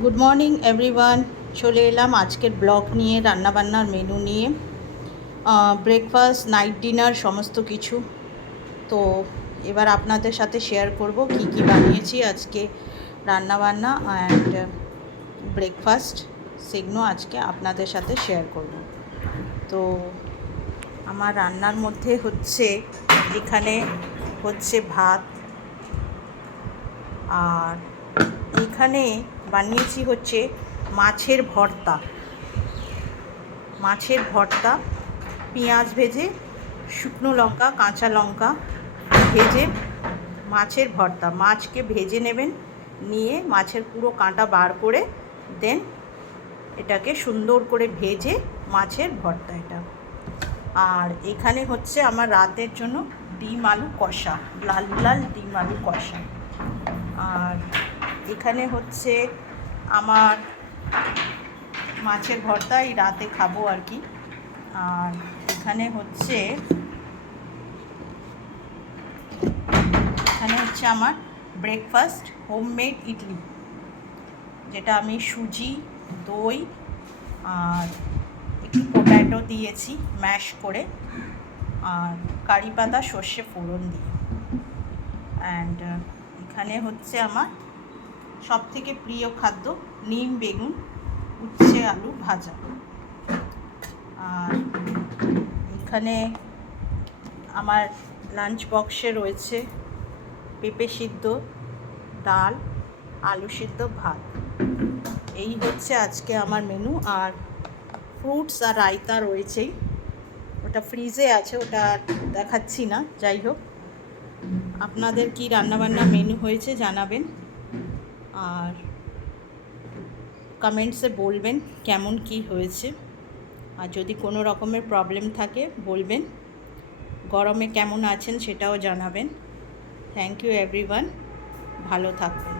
Good morning everyone. চলে এলাম আজকের ব্লগ নিয়ে, রান্নাবান্নার মেনু নিয়ে, ব্রেকফাস্ট, নাইট ডিনার সমস্ত কিছু। তো এবার আপনাদের সাথে শেয়ার করব কি কি বানিয়েছি আজকে, রান্নাবান্না অ্যান্ড ব্রেকফাস্ট, সেগুলো আজকে আপনাদের সাথে শেয়ার করব। তো আমার রান্নার মধ্যে হচ্ছে, এখানে হচ্ছে ভাত, আর এখানে বানিয়েছি হচ্ছে মাছের ভর্তা। পেঁয়াজ ভেজে, শুকনো লঙ্কা, কাঁচা লঙ্কা ভেজে মাছের ভর্তা। মাছকে ভেজে নেবেন, নিয়ে মাছের পুরো কাঁটা বার করে দেন এটাকে সুন্দর করে ভেজে মাছের ভর্তা এটা। আর এখানে হচ্ছে আমার রাতের জন্য ডিম আলু কষা, লাল লাল ডিম আলু কষা। আর এখানে হচ্ছে আমার মাছের ভর্তা, এই রাতে খাবো আর কি। আর এখানে হচ্ছে আমার ব্রেকফাস্ট হোমমেড ইডলি, যেটা আমি সুজি, দই আর একটু পোট্যাটো দিয়েছি ম্যাশ করে, আর কারি পাতা সর্ষে ফোড়ন দিয়ে। অ্যান্ড এখানে হচ্ছে আমার সবথেকে প্রিয় খাদ্য নিম বেগুন উচ্ছে আলু ভাজা। আর এখানে আমার লাঞ্চ বক্সে রয়েছে পেঁপে সিদ্ধ, ডাল, আলু সিদ্ধ, ভাত। এই হচ্ছে আজকে আমার মেনু। আর ফ্রুটস আর রায়তা রয়েছেই, ওটা ফ্রিজে আছে, ওটা দেখাচ্ছি না। যাই হোক, আপনাদের কি রান্নাবান্না মেনু হয়েছে জানাবেন, আর কমেন্টসে বলবেন কেমন কি হয়েছে। আর যদি কোনো রকমের প্রবলেম থাকে বলবেন, গরমে কেমন আছেন সেটাও জানাবেন। থ্যাংক ইউ এভরিওয়ান, ভালো থাকবেন।